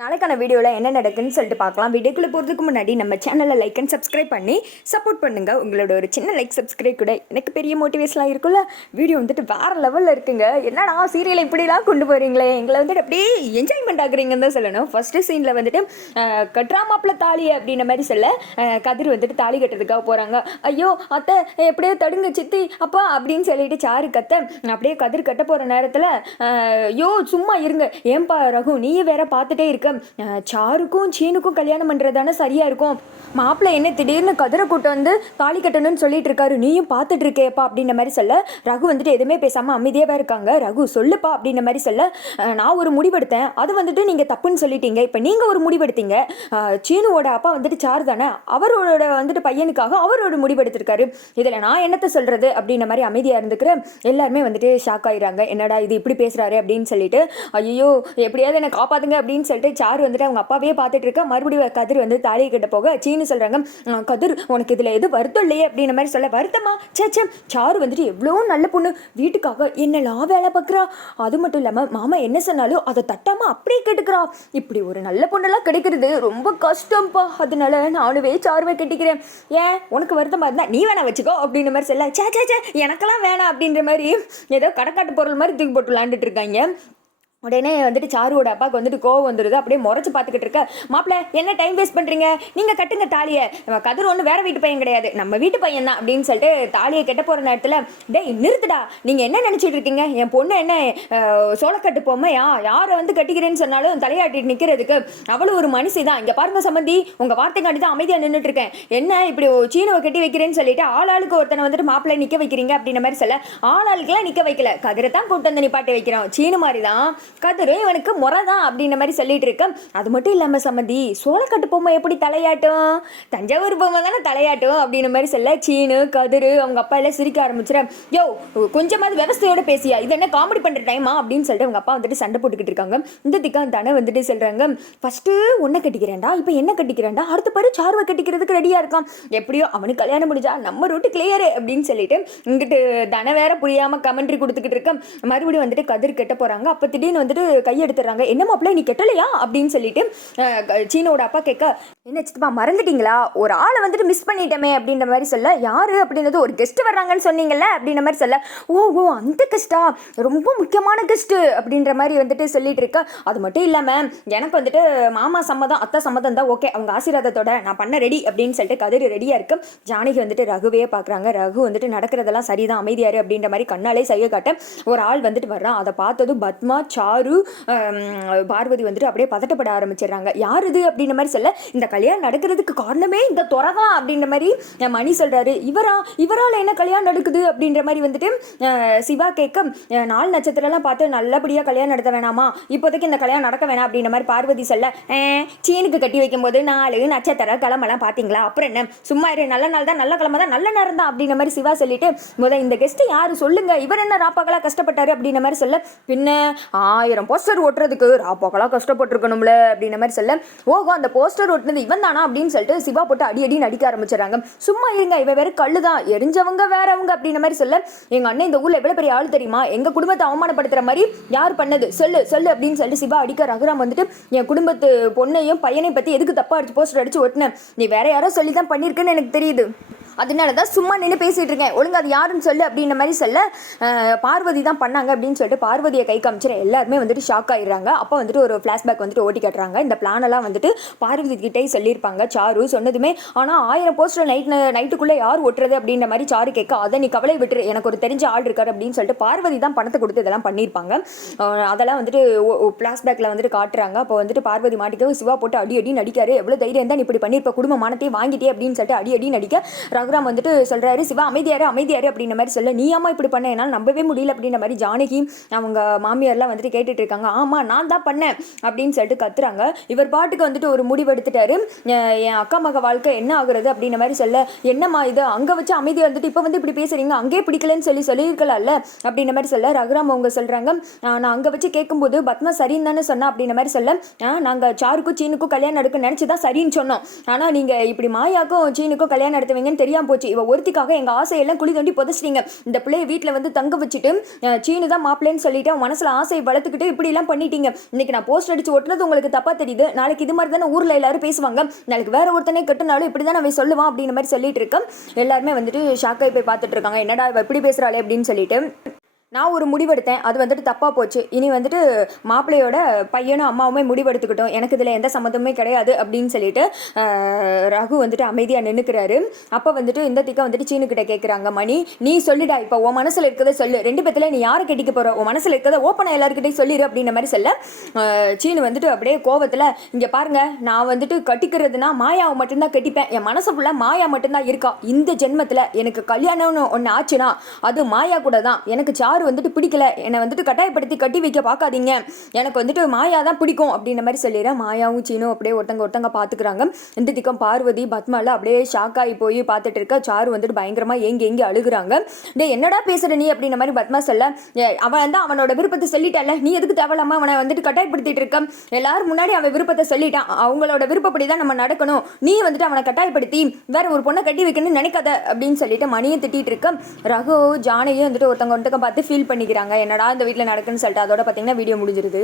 நாளைக்கான வீடியோவில் என்ன நடக்குன்னு சொல்லிட்டு பார்க்கலாம். வீடியோக்குள்ளே போகிறதுக்கு முன்னாடி நம்ம சேனலை லைக் அண்ட் சப்ஸ்கிரைப் பண்ணி சப்போர்ட் பண்ணுங்கள். உங்களோட ஒரு சின்ன லைக் சப்ஸ்கிரைப் கூட எனக்கு பெரிய மோட்டிவேஷனாக இருக்குல்ல. வீடியோ வந்துட்டு வேறு லெவலில் இருக்குங்க. என்னடா சீரியலை இப்படிலாம் கொண்டு போகிறீங்களே, எங்களை வந்துட்டு அப்படியே என்ஜாய்மெண்ட் ஆகுறீங்கன்னு தான் சொல்லணும். ஃபஸ்ட்டு சீனில் வந்துட்டு கட்ராமாப்பில் தாலி அப்படின்ற மாதிரி சொல்ல கதிர் வந்துட்டு தாலி கட்டுறதுக்காக போகிறாங்க. ஐயோ அத்தை எப்படியோ தடுங்க சித்தி அப்பா அப்படின்னு சொல்லிட்டு சாரு கத்த அப்படியே கதிர் கட்ட போகிற நேரத்தில் ஐயோ சும்மா இருங்க, ஏன்பா ரகு நீ வேற பார்த்துட்டே இருக்க, சாருக்கும் சீனுக்கும் கல்யாணம் பண்ணுறதானே சரியாக இருக்கும், மாப்பிள்ளை என்ன திடீர்னு கதிரை கூட்டம் வந்து தாலி கட்டணும்னு சொல்லிட்டு இருக்காரு, நீயும் பார்த்துட்டு இருக்கேப்பா அப்படின்ற மாதிரி சொல்ல ரகு வந்துட்டு எதுவுமே பேசாமல் அமைதியாகவே இருக்காங்க. ரகு சொல்லுப்பா அப்படின்ற மாதிரி சொல்ல நான் ஒரு முடிவெடுத்தேன், அது வந்துட்டு நீங்கள் தப்புன்னு சொல்லிட்டீங்க, இப்போ நீங்கள் ஒரு முடிவெடுத்தீங்க, சீனுவோட அப்பா வந்துட்டு சாரு தானே, அவரோட வந்துட்டு பையனுக்காக அவரோட முடிவெடுத்திருக்காரு, இதில் நான் என்னத்தை சொல்கிறது அப்படின்ற மாதிரி அமைதியாக இருந்துக்கிற எல்லாருமே வந்துட்டு ஷாக் ஆகிடுறாங்க. என்னடா இது இப்படி பேசுகிறாரு அப்படின்னு சொல்லிட்டு, ஐயோ எப்படியாவது என்னை காப்பாற்றுங்க அப்படின்னு சொல்லிட்டு சாரு வந்துட்டு அவங்க அப்பாவே பார்த்துட்டு இருக்க. மறுபடியும் கதிர் வந்து தாலியை கிட்ட போக சீனு சொல்கிறாங்க, கதிர் உனக்கு இதில் எது வருத்தம் இல்லையே அப்படின்ற மாதிரி சொல்ல, வருத்தமா சேச்சே சாரு வந்துட்டு எவ்வளோ நல்ல பொண்ணு, வீட்டுக்காக என்னெல்லாம் வேலை பார்க்குறா, அது மட்டும் இல்லாமல் மாமா என்ன சொன்னாலும் அதை தட்டாமல் அப்படியே கேட்டுக்கிறா, இப்படி ஒரு நல்ல பொண்ணெல்லாம் கிடைக்கிறது ரொம்ப கஷ்டம்ப்பா, அதனால நானுவே சாருவை கட்டிக்கிறேன், ஏன் உனக்கு வருத்தமாக இருந்தால் நீ வேணா வச்சுக்கோ அப்படின்ற மாதிரி சொல்ல, சே சே சே எனக்கெல்லாம் வேணாம் அப்படின்ற மாதிரி ஏதோ கடைக்காட்டு பொருள் மாதிரி தூக்கி போட்டு விளாண்டுட்டு இருக்காங்க. உடனே வந்துட்டு சாருவோட அப்பாவுக்கு வந்துட்டு கோவம் வந்துடுது. அப்படியே முறைச்சு பார்த்துக்கிட்டு இருக்க, மாப்பிள்ள என்ன டைம் வேஸ்ட் பண்ணுறீங்க, நீங்கள் கட்டுங்க தாலியை, கதிர் ஒன்று வேற வீட்டு பையன் கிடையாது நம்ம வீட்டு பையன் தான் அப்படின்னு சொல்லிட்டு தாலியை கட்ட போகிற நேரத்தில், டேய் நிறுத்துடா, நீங்கள் என்ன நினச்சிட்டு இருக்கீங்க, என் பொண்ணு என்ன சோளக்கட்டு பொம்மையா, யாரை வந்து கட்டிக்கிறேன்னு சொன்னாலும் தலையாட்டிட்டு நிற்கிறதுக்கு, அவளும் ஒரு மனுஷி தான், இங்கே பாருங்க சம்பந்தி உங்கள் வார்த்தைக்காண்டி தான் அமைதியாக நின்றுட்டு இருக்கேன், என்ன இப்படி சீனவை கட்டி வைக்கிறேன்னு சொல்லிட்டு ஆளாளுக்கு ஒருத்தனை வந்துட்டு மாப்பிள்ளை நிற்க வைக்கிறீங்க அப்படின்ற மாதிரி சொல்ல, ஆளாளுக்கெல்லாம் நிற்க வைக்கல, கதிரை தான் கூட்டு வந்து நிப்பாட்டி வைக்கிறோம், சீனு மாதிரி தான் கதிரும் இவனுக்கு முறை தான் அப்படின்ற மாதிரி சொல்லிட்டு இருக்க. அது மட்டும் இல்லாமல் சம்மந்தி சோளக்கட்டு பொம்மை எப்படி தலையாட்டும், தஞ்சாவூர் பொம்மை தானே தலையாட்டும் அப்படின்ற மாதிரி சொல்ல, சீனு கதிர் அவங்க அப்பா எல்லாம் சிரிக்க ஆரம்பிச்சிடறேன். யோ கொஞ்சமாவது விவசாயோட பேசியா, இது என்ன காமெடி பண்ணுற டைமா அப்படின்னு சொல்லிட்டு அவங்க அப்பா வந்துட்டு சண்டை போட்டுக்கிட்டு இருக்காங்க. இந்த திக்கான் தானே வந்துட்டு சொல்கிறாங்க, ஃபஸ்ட்டு ஒன்றை கட்டிக்கிறேன்டா, இப்போ என்ன கட்டிக்கிறேன்டா, அடுத்த பாரு சாருவை கட்டிக்கிறதுக்கு ரெடியாக இருக்கான், எப்படியோ அவனுக்கு கல்யாணம் முடிஞ்சா நம்ம ரூட்டு கிளியரு அப்படின்னு சொல்லிட்டு இங்கிட்டு தன வேற புரியாமல் கமெண்ட்ரி கொடுத்துக்கிட்டு இருக்க. மறுபடியும் வந்துட்டு கதிர் கட்ட போகிறாங்க. அப்போ திடீர்னு வந்துட்டு கையெடுத்துறாங்க, என்ன மாப்பிள்ள நீ கெட்டலையா அப்படின்னு சொல்லிட்டு சீனோட அப்பா கேட்க, என்ன சித்தப்பா மறந்துட்டீங்களா, ஒரு ஆளை வந்துட்டு மிஸ் பண்ணிட்டோமே அப்படின்ற மாதிரி சொல்ல, யாரு அப்படின்றது ஒரு கெஸ்ட் வர்றாங்கன்னு சொன்னீங்கல்ல அப்படின்ற மாதிரி சொல்ல, ஓ அந்த கெஸ்டா ரொம்ப முக்கியமான கெஸ்ட்டு அப்படின்ற மாதிரி வந்துட்டு சொல்லிட்டு இருக்க. அது மட்டும் இல்லாமல் எனக்கு வந்துட்டு மாமா சம்மதம் அத்தை சம்மதம் தான் ஓகே, அவங்க ஆசீர்வாதத்தோட நான் பண்ண ரெடி அப்படின்னு சொல்லிட்டு கதிர் ரெடியாக இருக்கு. ஜானகி வந்துட்டு ரகுவே பார்க்குறாங்க. ரகு வந்துட்டு நடக்கிறதெல்லாம் சரிதான் அமைதியாரு அப்படின்ற மாதிரி கண்ணாலே செய்ய காட்ட ஒரு ஆள் வந்துட்டு வர்றான். அதை பார்த்ததும் பத்மா சாரு பார்வதி வந்துட்டு அப்படியே பதட்டப்பட ஆரம்பிச்சிடுறாங்க. யார் இது அப்படின்ற மாதிரி சொல்ல, இந்த கல்யாணம் நடக்கிறதுக்கு காரணமே இந்த துறை தான் அப்படின்ற மாதிரி மணி சொல்றாரு. இவரால் என்ன கல்யாணம் நடக்குது அப்படின்ற மாதிரி வந்துட்டு சிவா கேட்க, 4 நட்சத்திரம்லாம் பார்த்து நல்லபடியாக கல்யாணம் நடத்த வேணாமா, இப்போதைக்கு இந்த கல்யாணம் நடக்க வேணாம் அப்படின்ற மாதிரி பார்வதி சொல்ல, சீனுக்கு கட்டி வைக்கும்போது 4 நட்சத்திர கிழமெல்லாம் பார்த்தீங்களா, அப்புறம் என்ன சும்மா இரு, நல்ல நாள் தான் நல்ல கிழமை தான் நல்ல நேரம் தான் அப்படின்ற மாதிரி சிவா சொல்லிட்டு, இந்த கெஸ்ட் யாரு சொல்லுங்க, இவர் என்ன ராப்பாக்கெல்லாம் கஷ்டப்பட்டாரு அப்படின்ற மாதிரி சொல்ல, பின்ன 1000 போஸ்டர் ஓட்டுறதுக்கு ராப்பாக்கெல்லாம் கஷ்டப்பட்டுருக்கணும்ல அப்படின்ற மாதிரி சொல்ல, ஓஹோ அந்த போஸ்டர் ஓட்டுனது இவன் தானா அப்படின்னு சொல்லிட்டு சிவா போட்டு அடி நடிக்க ஆரம்பிச்சிடறாங்க. சும்மா இருங்க, இவ வேற கல்லு தான், எரிஞ்சவங்க வேறவங்க அப்படின்ற மாதிரி சொல்ல, எங்க அண்ணன் இந்த ஊர்ல எவ்வளவு பெரிய ஆள் தெரியுமா, எங்க குடும்பத்தை அவமானப்படுத்துற மாதிரி யார் பண்ணது சொல்லு சொல்லு அப்படின்னு சொல்லிட்டு சிவா அடிக்க. ரகுராம் வந்துட்டு, என் குடும்பத்து பொண்ணையும் பையனையும் பத்தி எதுக்கு தப்பா அடிச்சு போஸ்டர் அடிச்சு ஓட்டுன, நீ வேற யாரோ சொல்லி தான் பண்ணியிருக்கேன்னு எனக்கு தெரியுது, அதனால தான் சும்மா நின்று பேசிகிட்டு இருக்கேன், ஒழுங்கு அது யாருன்னு சொல்லு அப்படின்ற மாதிரி சொல்ல, பார்வதி தான் பண்ணாங்க அப்படின்னு சொல்லிட்டு பார்வதியை கை காமிச்சிட எல்லாருமே வந்துட்டு ஷாக் ஆகிடுறாங்க. அப்போ வந்துட்டு ஒரு ஃப்ளாஷ்பேக் வந்துட்டு ஓட்டி காட்டுறாங்க. இந்த பிளானெல்லாம் வந்துட்டு பார்வதி கிட்டே சொல்லியிருப்பாங்க சாரு சொன்னதுமே. ஆனால் 1000 போஸ்டர் நைட்டுக்குள்ளே யார் ஓட்டுறது அப்படின்ற மாதிரி சாரு கேட்க, அதை நீ கவலை விட்டுரு, எனக்கு ஒரு தெரிஞ்ச ஆள் இருக்காரு அப்படின்னு சொல்லிட்டு பார்வதி தான் பணத்தை கொடுத்து இதெல்லாம் பண்ணியிருப்பாங்க. அதெல்லாம் வந்துட்டு ஃப்ளாஷ்பேக்கில் வந்துட்டு காட்டுறாங்க. அப்போ வந்துட்டு பார்வதி மாட்டிக்க சிவா போட்டு அடி நடிக்காரு, எவ்வளோ தைரியம் தான் இப்படி பண்ணியிருப்ப, குடும்ப மானத்தையும் வாங்கிட்டே அப்படின்னு சொல்லிட்டு அடி நடிக்க. ரகுராம் வந்துட்டு சொல்றாரு, சிவா அமைதியாரு அப்படின்ற மாதிரி சொல்ல, நீ அம்மா இப்படி பண்ண என்னால் நம்பவே முடியல அப்படின்ற மாதிரி ஜானகி அவங்க மாமியார்லாம் வந்துட்டு கேட்டுட்டு இருக்காங்க. ஆமா நான் தான் பண்ணேன் அப்படின்னு சொல்லிட்டு கத்துறாங்க. இவர் பாட்டுக்கு வந்துட்டு ஒரு முடிவு எடுத்துட்டாரு, என் அக்கா மக வாழ்க்கை என்ன ஆகுறது அப்படின்ற மாதிரி சொல்ல, என்னம்மா இது அங்கே வச்சு அமைதியாக வந்துட்டு இப்போ வந்து இப்படி பேசுறீங்க, அங்கே பிடிக்கலன்னு சொல்லியிருக்கலாம்ல அப்படின்ற மாதிரி சொல்ல, ரகுராம் அவங்க சொல்றாங்க, நான் அங்கே வச்சு கேட்கும்போது பத்மா சரின்னு தானே சொன்னா அப்படின்ற மாதிரி சொல்ல, நாங்கள் சாருக்கும் சீனுக்கும் கல்யாணம் நடக்குன்னு நினச்சி தான் சரின்னு சொன்னோம், ஆனால் நீங்கள் இப்படி மாயாக்கும் சீனுக்கும் கல்யாணம் நடத்துவீங்கன்னு தெரியாது முடியாமல் போச்சு. இவ ஒருத்திக்காக எங்கள் ஆசையெல்லாம் குழி தோண்டி புதைச்சிட்டீங்க. இந்த பிள்ளைய வீட்டில் வந்து தங்க வச்சுட்டு சீனு தான் மாப்பிள்ளைன்னு சொல்லிட்டு அவன் மனசில் ஆசையை வளர்த்துக்கிட்டு இப்படிலாம் பண்ணிட்டீங்க. இன்னைக்கு நான் போஸ்ட் அடிச்சு ஒட்டுறது உங்களுக்கு தப்பா தெரியுது. நாளைக்கு இது மாதிரி தானே ஊரில் எல்லாரும் பேசுவாங்க. நாளைக்கு வேற ஒருத்தனே கட்டுனாலும் இப்படி தான் அவன் சொல்லுவான் அப்படின்ற மாதிரி சொல்லிட்டு இருக்கேன். எல்லாருமே வந்துட்டு ஷாக்காகி போய் பார்த்துட்டு இருக்காங்க. என்னடா எப்படி பேசுகிறாளே அப்படின்னு சொல்லிட்டு. நான் ஒரு முடிவெடுத்தேன், அது வந்துட்டு தப்பாக போச்சு. இனி வந்துட்டு மாப்பிள்ளையோட பையனும் அம்மாவுமே முடிவெடுத்துக்கிட்டோம், எனக்கு இதில் எந்த சம்மந்தமே கிடையாது அப்படின்னு சொல்லிட்டு ரகு வந்துட்டு அமைதியாக நின்றுக்கிறாரு. அப்போ வந்துட்டு இந்த திக்கா வந்துட்டு சீனுக்கிட்ட கேட்குறாங்க, மணி நீ சொல்லிடா, இப்போ உன் மனசில் இருக்கிறத சொல்லு, 2 பேத்துல நீ யாரை கட்டிக்க போகிற, உன் மனசில் இருக்கிறத ஓப்பனாக எல்லாருக்கிட்டையும் சொல்லிடு அப்படின்ற மாதிரி சொல்ல சீனு வந்துட்டு அப்படியே கோவத்தில், இங்கே பாருங்க, நான் வந்துட்டு கட்டிக்கிறதுனா மாயாவை மட்டும்தான் கட்டிப்பேன், என் மனசு ஃபுல்லாக மாயா மட்டும்தான் இருக்கா. இந்த ஜென்மத்தில் எனக்கு கல்யாணம்னு ஒன்று ஆச்சுன்னா அது மாயா கூட தான். எனக்கு சாரு வந்துட்டு பிடிக்கல, என்னை வந்துட்டு கட்டாயப்படுத்தி கட்டி வைக்க பார்க்காதீங்க, எனக்கு வந்துட்டு மாயா தான் பிடிக்கும் அப்படின்ற மாதிரி சொல்லிடுறேன். மாயாவும் சீனும் அப்படியே ஒருத்தங்க பார்த்துக்கிறாங்க. இந்த திக்கம் பார்வதி பத்மால அப்படியே ஷாக் ஆகி போய் பார்த்துட்டு இருக்க. சாரு வந்துட்டு பயங்கரமாக ஏங்கி அழுகுறாங்க. டே என்னடா பேசுற நீ அப்படின்ற மாதிரி பத்மா சொல்ல, அவன் தான் அவனோட விருப்பத்தை சொல்லிட்டால, நீ எதுக்கு தேவையில்லாம அவனை வந்துட்டு கட்டாயப்படுத்திட்டு இருக்க, எல்லாரும் முன்னாடி அவன் விருப்பத்தை சொல்லிட்டான், அவங்களோட விருப்பப்படி தான் நம்ம நடக்கணும், நீ வந்துட்டு அவனை கட்டாயப்படுத்தி வேற ஒரு பொண்ணை கட்டி வைக்கணும்னு நினைக்காத அப்படின்னு சொல்லிட்டு மணியை திட்டிட்டு இருக்க. ரகு ஜானையும் வந்துட்டு ஒருத்தங்க பார்த்து ஃபீல் பண்ணிக்கிறாங்க, என்னடா இந்த வீட்டில் நடக்குன்னு சொல்லிட்டு. அதோட பார்த்தீங்கன்னா வீடியோ முடிஞ்சிருது.